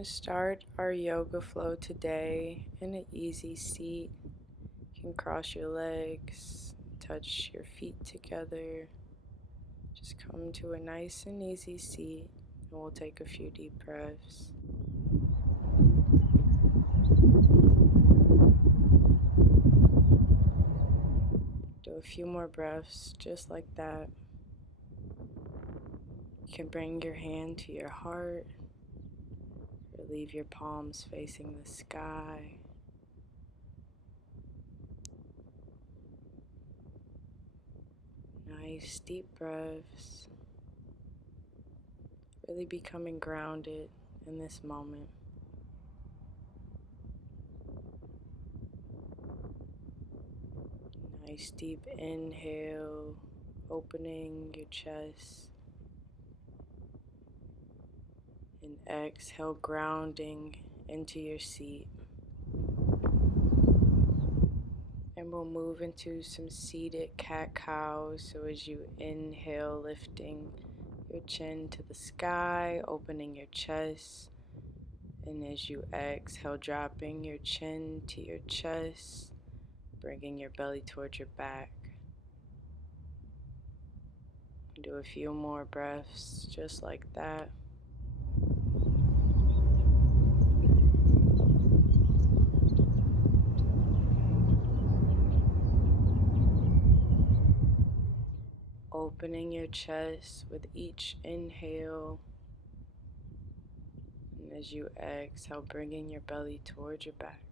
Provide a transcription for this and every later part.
Gonna start our yoga flow today in an easy seat. You can cross your legs, touch your feet together. Just come to a nice and easy seat, and we'll take a few deep breaths. Do a few more breaths just like that. You can bring your hand to your heart or leave your palms facing the sky. Nice deep breaths. Really becoming grounded in this moment. Nice deep inhale, opening your chest. And exhale, grounding into your seat. And we'll move into some seated cat-cow. So as you inhale, lifting your chin to the sky, opening your chest. And as you exhale, dropping your chin to your chest, bringing your belly towards your back. Do a few more breaths just like that. Opening your chest with each inhale. And as you exhale, bringing your belly towards your back.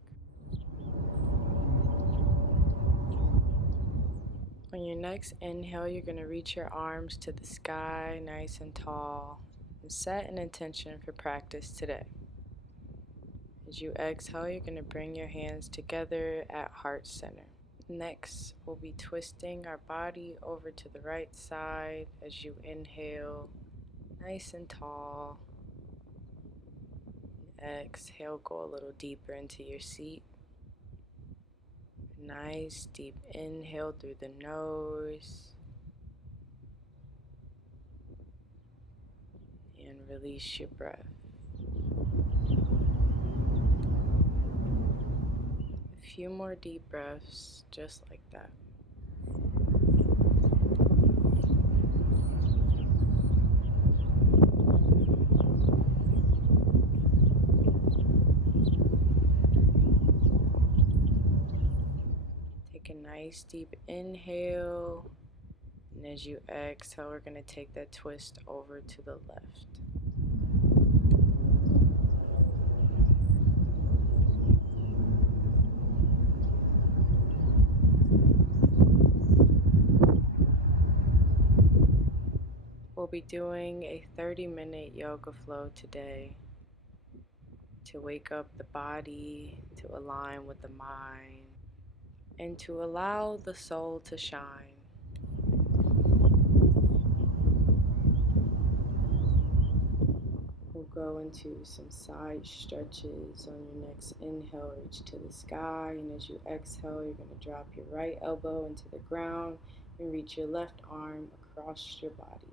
On your next inhale, you're going to reach your arms to the sky, nice and tall, and set an intention for practice today. As you exhale, you're going to bring your hands together at heart center. Next, we'll be twisting our body over to the right side as you inhale, nice and tall. And exhale, go a little deeper into your seat. Nice deep inhale through the nose. And release your breath. A few more deep breaths, just like that. Take a nice deep inhale, and as you exhale, we're going to take that twist over to the left. We'll be doing a 30-minute yoga flow today to wake up the body, to align with the mind, and to allow the soul to shine. We'll go into some side stretches. On your next inhale, reach to the sky, and as you exhale, you're going to drop your right elbow into the ground and reach your left arm across your body.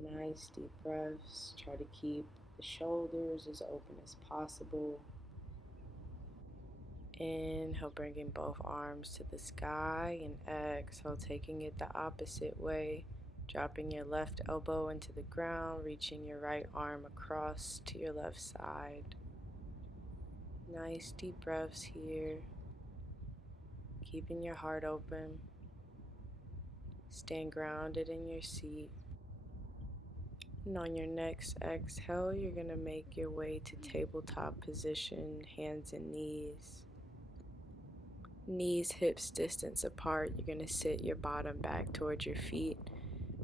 Nice deep breaths. Try to keep the shoulders as open as possible. Inhale, bringing both arms to the sky, and exhale, taking it the opposite way. Dropping your left elbow into the ground, reaching your right arm across to your left side. Nice deep breaths here. Keeping your heart open. Staying grounded in your seat. And on your next exhale, you're going to make your way to tabletop position, hands and knees. Knees, hips distance apart. You're going to sit your bottom back towards your feet.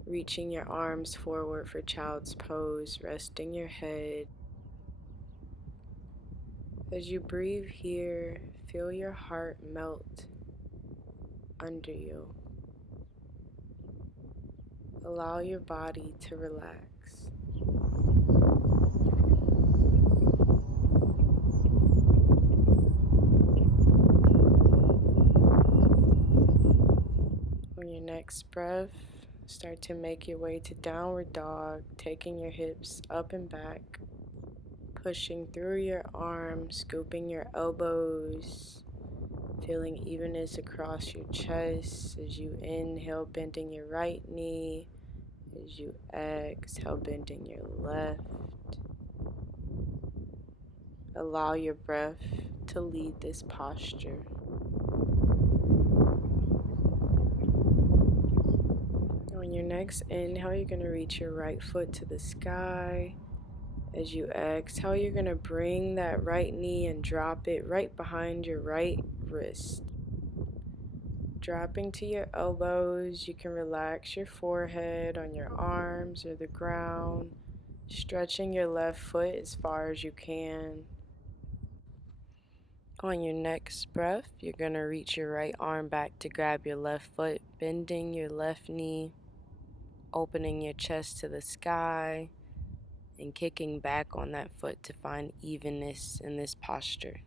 Reaching your arms forward for child's pose, resting your head. As you breathe here, feel your heart melt under you. Allow your body to relax. On your next breath, start to make your way to downward dog, taking your hips up and back. Pushing through your arms, scooping your elbows, feeling evenness across your chest as you inhale, bending your right knee. As you exhale, bending your left. Allow your breath to lead this posture. On your next inhale, you're going to reach your right foot to the sky. As you exhale, you're going to bring that right knee and drop it right behind your right wrist. Dropping to your elbows, you can relax your forehead on your arms or the ground, stretching your left foot as far as you can. On your next breath, you're going to reach your right arm back to grab your left foot, bending your left knee, opening your chest to the sky, and kicking back on that foot to find evenness in this posture.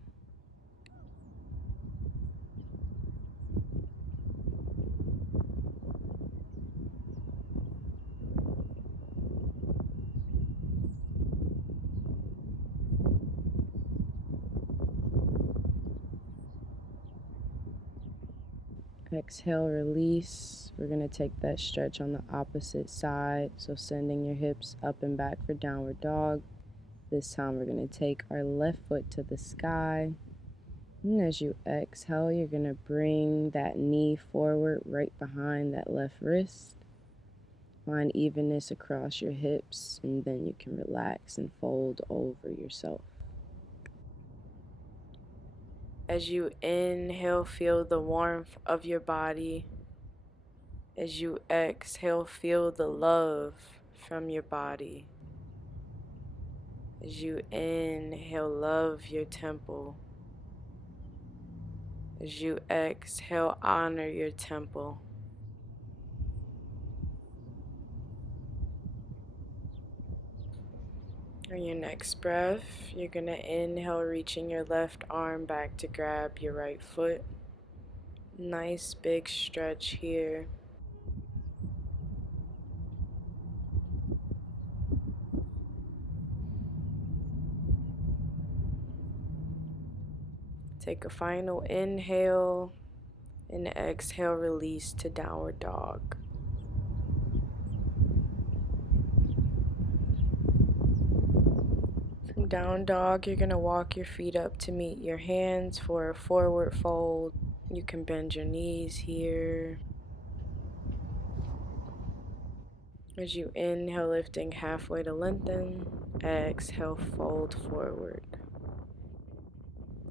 Exhale, release. We're going to take that stretch on the opposite side. So sending your hips up and back for downward dog. This time we're going to take our left foot to the sky. And as you exhale, you're going to bring that knee forward right behind that left wrist. Find evenness across your hips, and then you can relax and fold over yourself. As you inhale, feel the warmth of your body. As you exhale, feel the love from your body. As you inhale, love your temple. As you exhale, honor your temple. On your next breath, you're going to inhale, reaching your left arm back to grab your right foot. Nice big stretch here. Take a final inhale and exhale, release to downward dog. From down dog, you're going to walk your feet up to meet your hands for a forward fold. You can bend your knees here. As you inhale, lifting halfway to lengthen. Exhale, fold forward.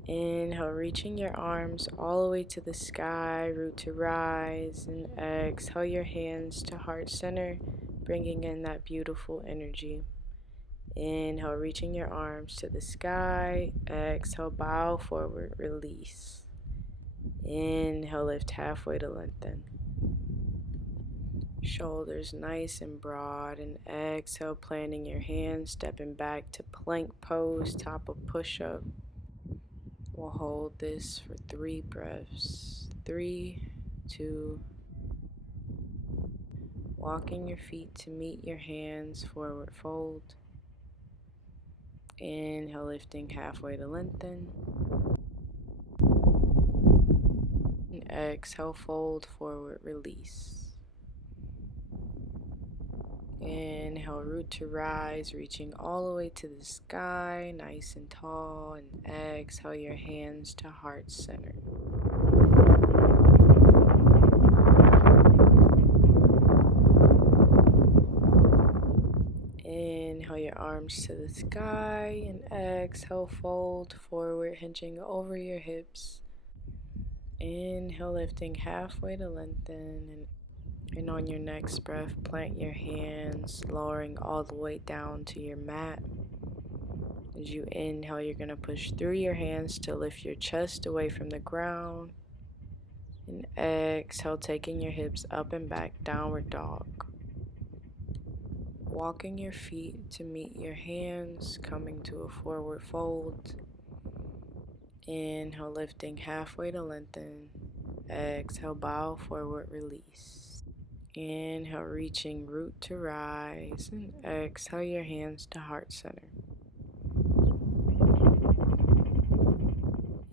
Inhale, reaching your arms all the way to the sky, root to rise, and exhale your hands to heart center, bringing in that beautiful energy. Inhale, reaching your arms to the sky. Exhale, bow forward, release. Inhale, lift halfway to lengthen. Shoulders nice and broad, and exhale, planting your hands, stepping back to plank pose, top of push-up. We'll hold this for 3 breaths. 3, 2. Walking your feet to meet your hands, forward fold. Inhale, lifting halfway to lengthen. And exhale, fold forward, release. Inhale, root to rise, reaching all the way to the sky, nice and tall. And exhale your hands to heart center. Inhale your arms to the sky, and exhale, fold forward, hinging over your hips. Inhale, lifting halfway to lengthen, and on your next breath, plant your hands, lowering all the way down to your mat. As you inhale, you're going to push through your hands to lift your chest away from the ground. And exhale, taking your hips up and back, downward dog. Walking your feet to meet your hands, coming to a forward fold. Inhale, lifting halfway to lengthen. Exhale, bow forward, release. Inhale, reaching root to rise. And exhale your hands to heart center.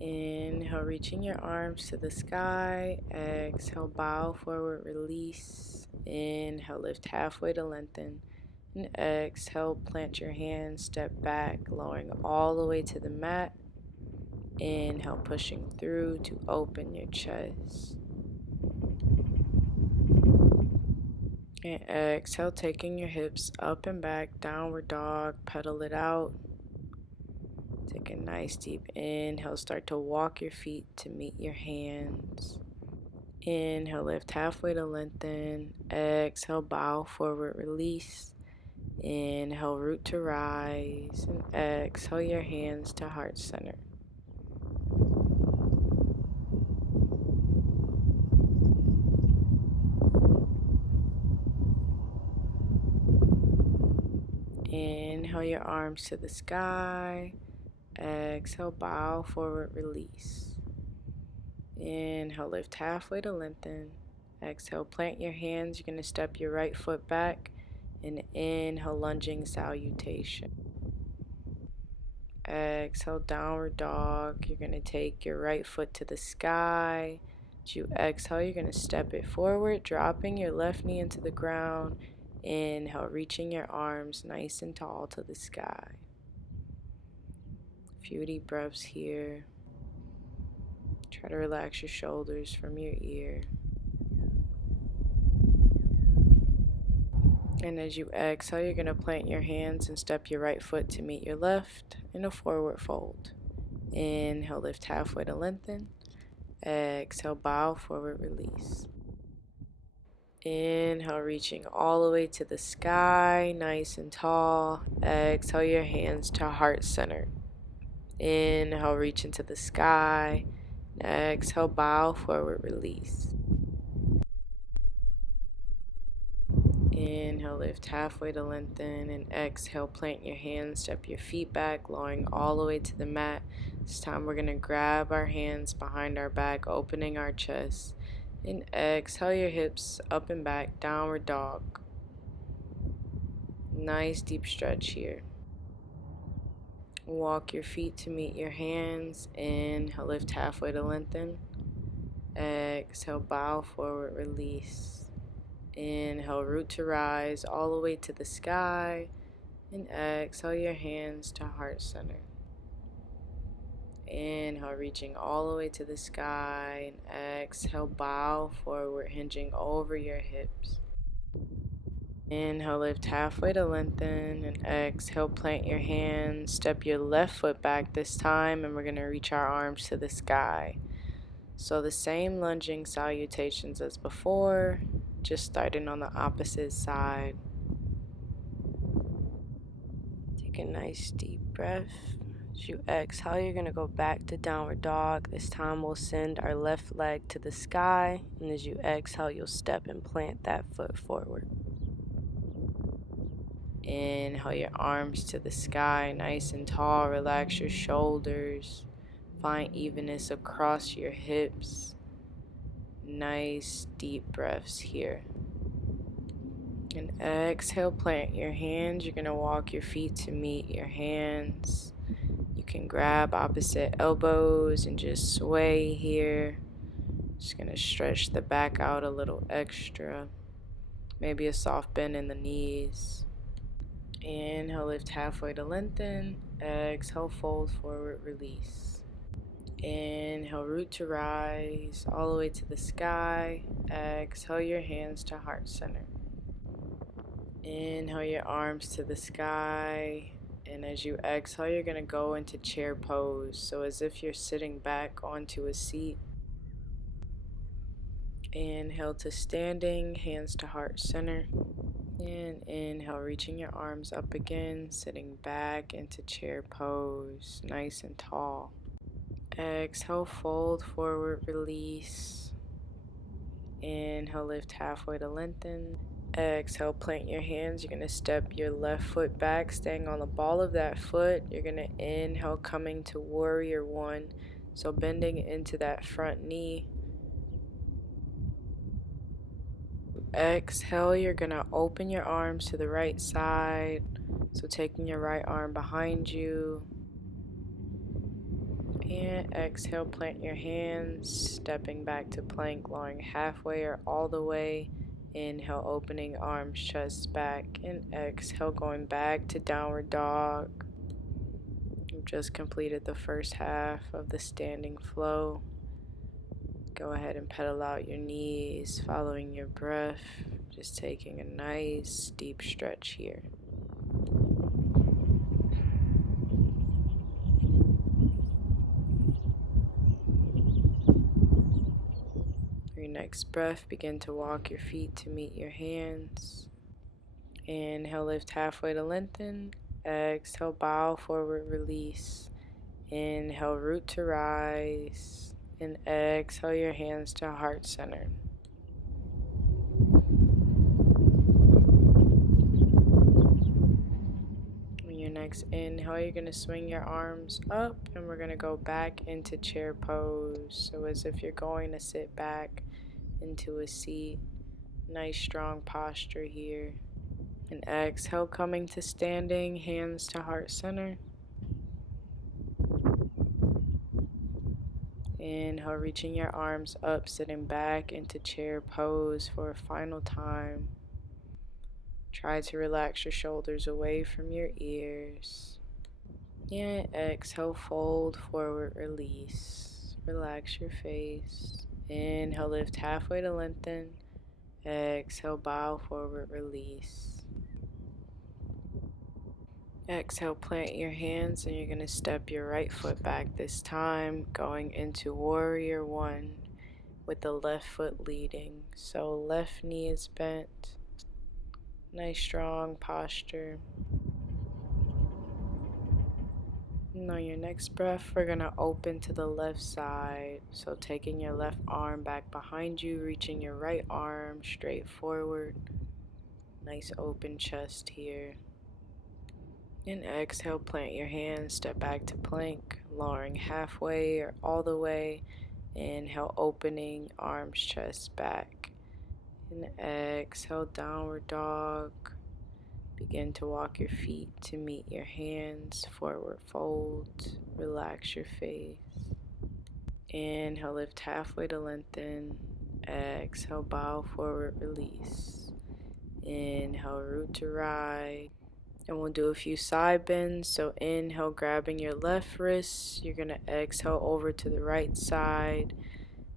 Inhale, reaching your arms to the sky. Exhale, bow forward, release. Inhale, lift halfway to lengthen. And exhale, plant your hands, step back, lowering all the way to the mat. Inhale, pushing through to open your chest. And exhale, taking your hips up and back, downward dog, pedal it out. Take a nice deep inhale, start to walk your feet to meet your hands. Inhale, lift halfway to lengthen. Exhale, bow forward, release. Inhale, root to rise. And exhale, your hands to heart center. Inhale, your arms to the sky. Exhale, bow forward, release. Inhale, lift halfway to lengthen. Exhale, plant your hands. You're going to step your right foot back. And inhale, lunging salutation. Exhale, downward dog. You're going to take your right foot to the sky. As you exhale, you're going to step it forward, dropping your left knee into the ground. Inhale, reaching your arms nice and tall to the sky. A few deep breaths here. Try to relax your shoulders from your ear. And as you exhale, you're going to plant your hands and step your right foot to meet your left in a forward fold. Inhale, lift halfway to lengthen. Exhale, bow forward, release. Inhale, reaching all the way to the sky, nice and tall. Exhale, your hands to heart center. Inhale, reach into the sky. Exhale, bow forward, release. Inhale, lift halfway to lengthen, and exhale, plant your hands, step your feet back, lowering all the way to the mat. This time we're going to grab our hands behind our back, opening our chest. And exhale your hips up and back, downward dog. Nice deep stretch here. Walk your feet to meet your hands. Inhale, lift halfway to lengthen. Exhale, bow forward, release. Inhale, root to rise all the way to the sky. And exhale your hands to heart center. Inhale, reaching all the way to the sky. And exhale, bow forward, hinging over your hips. Inhale, lift halfway to lengthen. And exhale, plant your hands. Step your left foot back this time. And we're going to reach our arms to the sky. So the same lunging salutations as before, just starting on the opposite side. Take a nice deep breath. As you exhale, you're going to go back to downward dog. This time we'll send our left leg to the sky. And as you exhale, you'll step and plant that foot forward. Inhale your arms to the sky, nice and tall. Relax your shoulders. Find evenness across your hips. Nice deep breaths here. And exhale, plant your hands. You're going to walk your feet to meet your hands. You can grab opposite elbows and just sway here. Just going to stretch the back out a little extra. Maybe a soft bend in the knees. Inhale, lift halfway to lengthen. Exhale, fold forward, release. Inhale, root to rise all the way to the sky. Exhale your hands to heart center. Inhale your arms to the sky. And as you exhale, you're going to go into chair pose. So as if you're sitting back onto a seat. Inhale to standing, hands to heart center. And inhale, reaching your arms up again, sitting back into chair pose, nice and tall. Exhale, fold forward, release. Inhale, lift halfway to lengthen. Exhale, plant your hands. You're going to step your left foot back, staying on the ball of that foot. You're going to inhale, coming to warrior one. So bending into that front knee. Exhale, you're going to open your arms to the right side. So taking your right arm behind you. And exhale, plant your hands, stepping back to plank, lowering halfway or all the way. Inhale, opening arms, chest back, and exhale, going back to downward dog. You've just completed the first half of the standing flow. Go ahead and pedal out your knees, following your breath, just taking a nice deep stretch here. Your next breath, begin to walk your feet to meet your hands. Inhale, lift halfway to lengthen. Exhale, bow forward, release. Inhale, root to rise. And exhale your hands to heart center. On your next inhale, you're going to swing your arms up and we're going to go back into chair pose. So as if you're going to sit back into a seat. Nice strong posture here. And exhale, coming to standing, hands to heart center. Inhale, reaching your arms up, sitting back into chair pose for a final time. Try to relax your shoulders away from your ears. And exhale, fold forward, release. Relax your face. Inhale, lift halfway to lengthen. Exhale, bow forward, release. Exhale, plant your hands and you're going to step your right foot back this time, going into warrior one with the left foot leading. So left knee is bent. Nice strong posture. And on your next breath, we're going to open to the left side. So taking your left arm back behind you, reaching your right arm straight forward. Nice open chest here. And exhale, plant your hands, step back to plank, lowering halfway or all the way. Inhale, opening, arms, chest back. And exhale, downward dog. Begin to walk your feet to meet your hands, forward fold, relax your face. Inhale, lift halfway to lengthen. Exhale, bow forward, release. Inhale, root to rise. And we'll do a few side bends. So inhale, grabbing your left wrist. You're going to exhale over to the right side.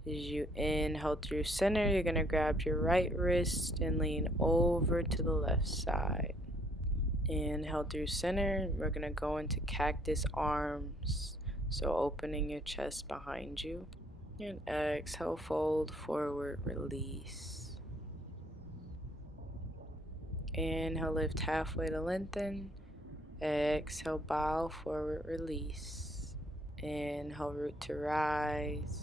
As you inhale through center, you're going to grab your right wrist and lean over to the left side. Inhale through center. We're going to go into cactus arms. So opening your chest behind you. And exhale, fold forward, release. Inhale, lift halfway to lengthen. Exhale, bow forward, release. Inhale, root to rise.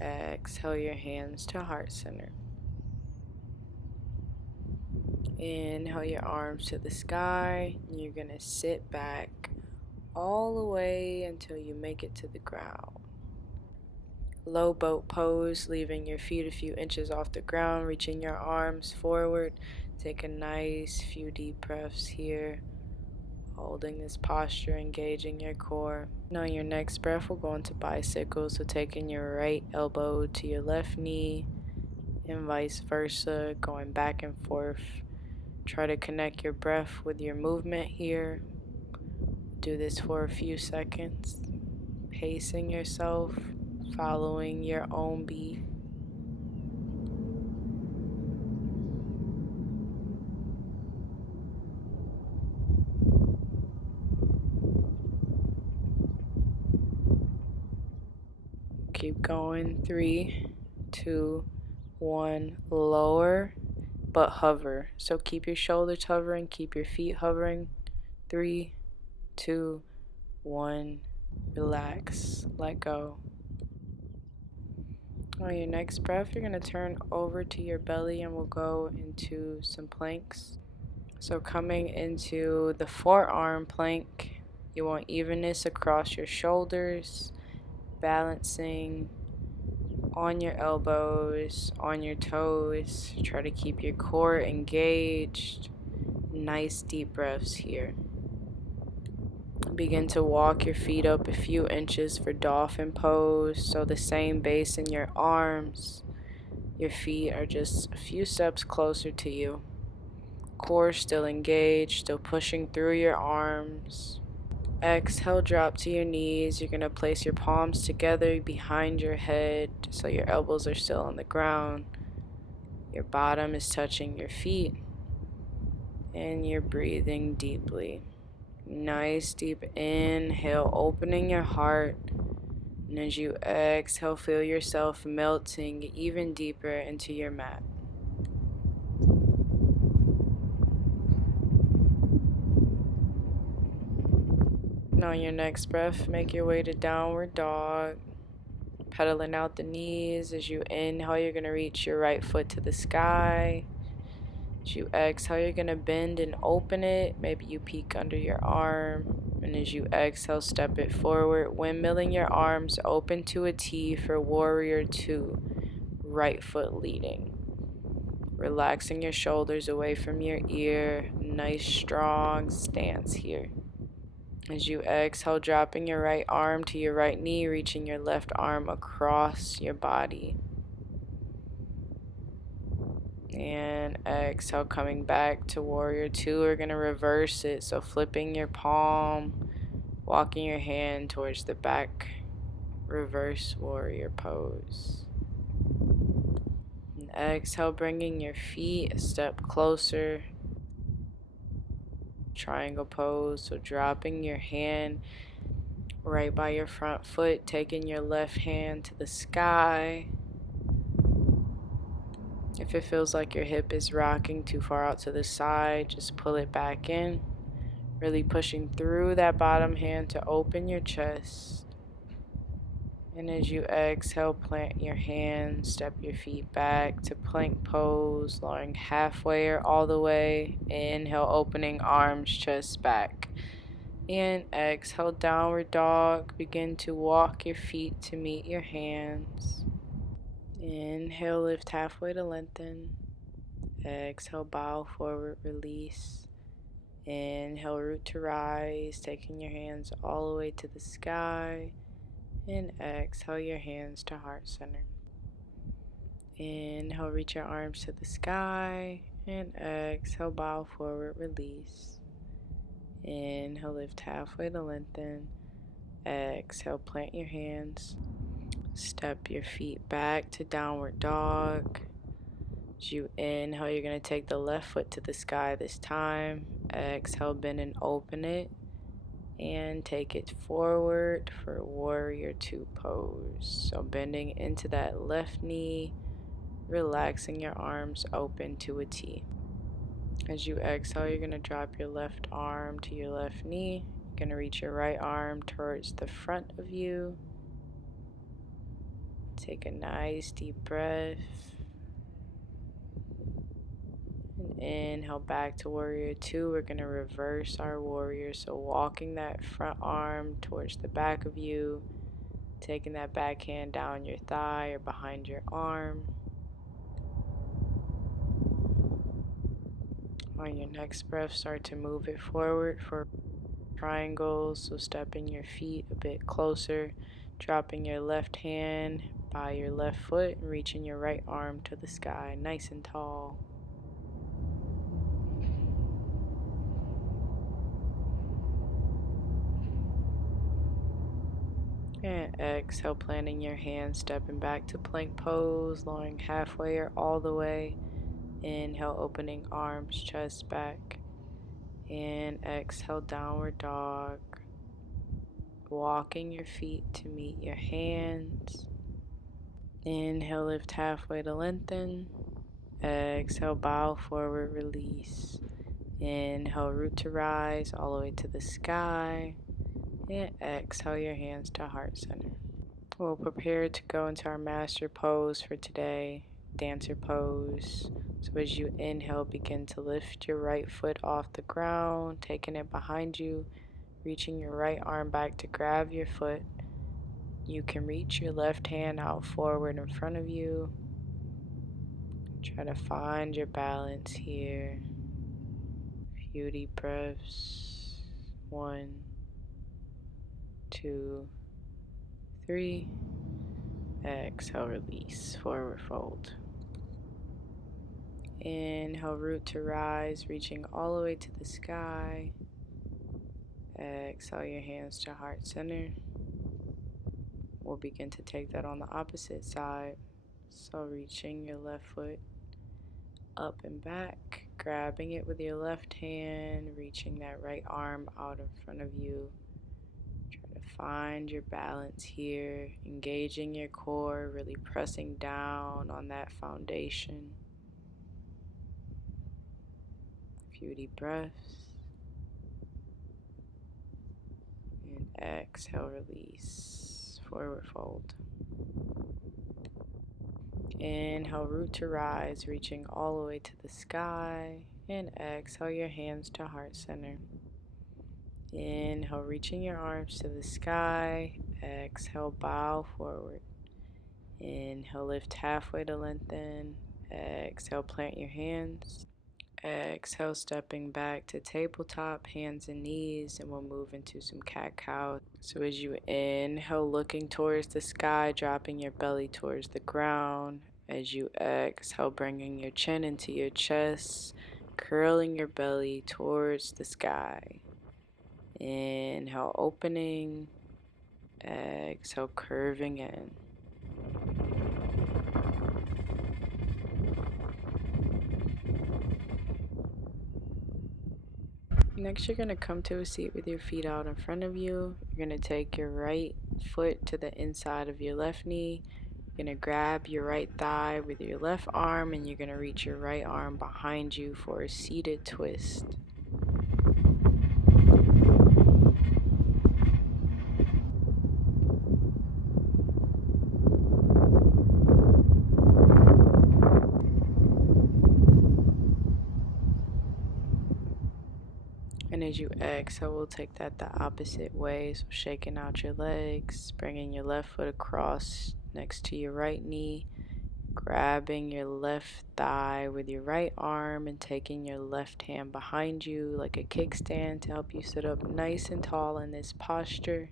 Exhale your hands to heart center. Inhale your arms to the sky. And you're going to sit back all the way until you make it to the ground. Low boat pose, leaving your feet a few inches off the ground, reaching your arms forward. Take a nice few deep breaths here. Holding this posture, engaging your core. And on your next breath, we'll go into bicycle. So taking your right elbow to your left knee and vice versa, going back and forth. Try to connect your breath with your movement here. Do this for a few seconds. Pacing yourself, following your own beat. Keep going. 3, 2, 1. Lower, but hover. So keep your shoulders hovering, keep your feet hovering. 3, 2, 1. Relax. Let go. On your next breath, you're going to turn over to your belly and we'll go into some planks. So coming into the forearm plank, you want evenness across your shoulders. Balancing on your elbows, on your toes. Try to keep your core engaged. Nice deep breaths here. Begin to walk your feet up a few inches for dolphin pose. So the same base in your arms. Your feet are just a few steps closer to you. Core still engaged, still pushing through your arms. Exhale, drop to your knees. You're going to place your palms together behind your head so your elbows are still on the ground. Your bottom is touching your feet. And you're breathing deeply. Nice deep inhale, opening your heart. And as you exhale, feel yourself melting even deeper into your mat. And on your next breath, make your way to downward dog. Pedaling out the knees. As you inhale, you're going to reach your right foot to the sky. As you exhale, you're going to bend and open it. Maybe you peek under your arm. And as you exhale, step it forward, windmilling your arms open to a T for warrior two, right foot leading. Relaxing your shoulders away from your ear. Nice strong stance here. As you exhale, dropping your right arm to your right knee, reaching your left arm across your body. And exhale, coming back to warrior two. We're going to reverse it. So flipping your palm, walking your hand towards the back, reverse warrior pose. And exhale, bringing your feet a step closer. Triangle pose. So dropping your hand right by your front foot, taking your left hand to the sky. If it feels like your hip is rocking too far out to the side, just pull it back in. Really pushing through that bottom hand to open your chest. And as you exhale, plant your hands, step your feet back to plank pose, lowering halfway or all the way. Inhale, opening arms, chest back. And exhale, downward dog. Begin to walk your feet to meet your hands. Inhale, lift halfway to lengthen. Exhale, bow forward, release. Inhale, root to rise, taking your hands all the way to the sky. And exhale, your hands to heart center. Inhale, reach your arms to the sky. And exhale, bow forward, release. Inhale, lift halfway to lengthen. Exhale, plant your hands. Step your feet back to downward dog. As you inhale, you're going to take the left foot to the sky this time. Exhale, bend and open it. And take it forward for warrior two pose. So bending into that left knee, relaxing your arms open to a T. As you exhale, you're going to drop your left arm to your left knee. You're going to reach your right arm towards the front of you. Take a nice deep breath. And inhale back to warrior two. We're going to reverse our warrior. So walking that front arm towards the back of you. Taking that back hand down your thigh or behind your arm. On your next breath, start to move it forward for triangles. So stepping your feet a bit closer. Dropping your left hand by your left foot and reaching your right arm to the sky, nice and tall. And exhale, planting your hands, stepping back to plank pose, lowering halfway or all the way. Inhale, opening arms, chest back. And exhale, downward dog. Walking your feet to meet your hands. Inhale, lift halfway to lengthen. Exhale, bow forward, release. Inhale, root to rise all the way to the sky. And exhale your hands to heart center. We'll prepare to go into our master pose for today, dancer pose. So as you inhale, begin to lift your right foot off the ground, taking it behind you, reaching your right arm back to grab your foot. You can reach your left hand out forward in front of you. Try to find your balance here. Few deep breaths. 1, 2, 3. Exhale, release, forward fold. Inhale, root to rise, reaching all the way to the sky. Exhale your hands to heart center. We'll begin to take that on the opposite side. So reaching your left foot up and back, grabbing it with your left hand, reaching that right arm out in front of you. Try to find your balance here, engaging your core, really pressing down on that foundation. A few deep breaths. And exhale, release, forward fold. Inhale, root to rise, reaching all the way to the sky. And exhale your hands to heart center. Inhale, reaching your arms to the sky. Exhale, bow forward. Inhale, lift halfway to lengthen. Exhale, plant your hands. Exhale, stepping back to tabletop, hands and knees, and we'll move into some cat-cow. So as you inhale, looking towards the sky, dropping your belly towards the ground. As you exhale, bringing your chin into your chest, curling your belly towards the sky. Inhale, opening. Exhale, curving in. Next, you're going to come to a seat with your feet out in front of you. You're going to take your right foot to the inside of your left knee. You're going to grab your right thigh with your left arm, and you're going to reach your right arm behind you for a seated twist. And as you exhale, we'll take that the opposite way. So shaking out your legs, bringing your left foot across next to your right knee, grabbing your left thigh with your right arm and taking your left hand behind you like a kickstand to help you sit up nice and tall in this posture.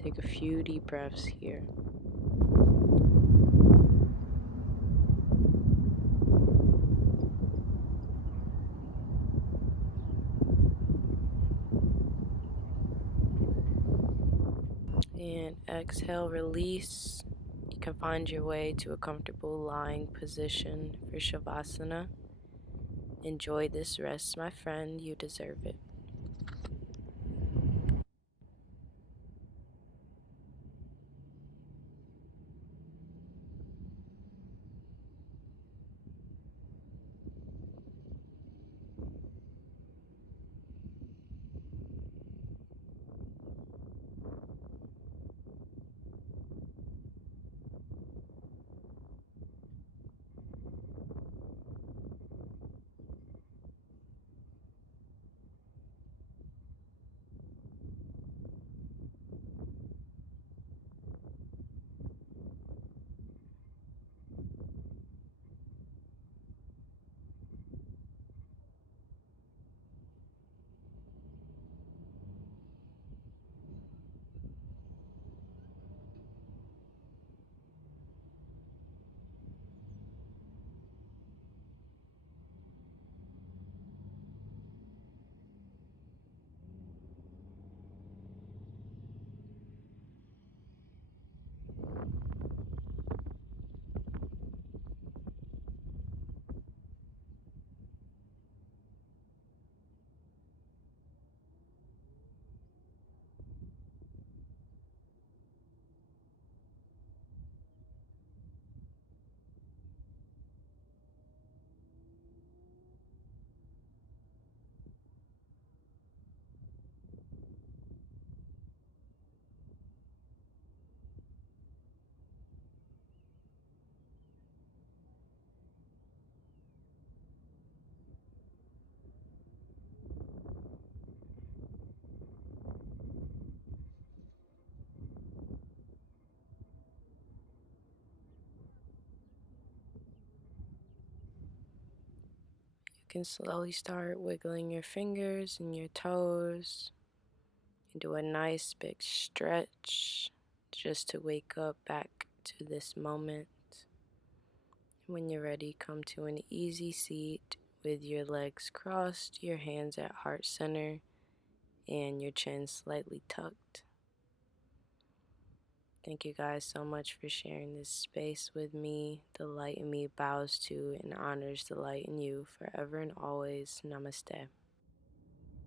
Take a few deep breaths here. And exhale, release. You can find your way to a comfortable lying position for Shavasana. Enjoy this rest, my friend. You deserve it. You can slowly start wiggling your fingers and your toes, Do a nice big stretch just to wake up back to this moment. When you're ready, come to an easy seat with your legs crossed, your hands at heart center, and your chin slightly tucked. Thank you guys so much for sharing this space with me. The light in me bows to and honors the light in you forever and always. Namaste.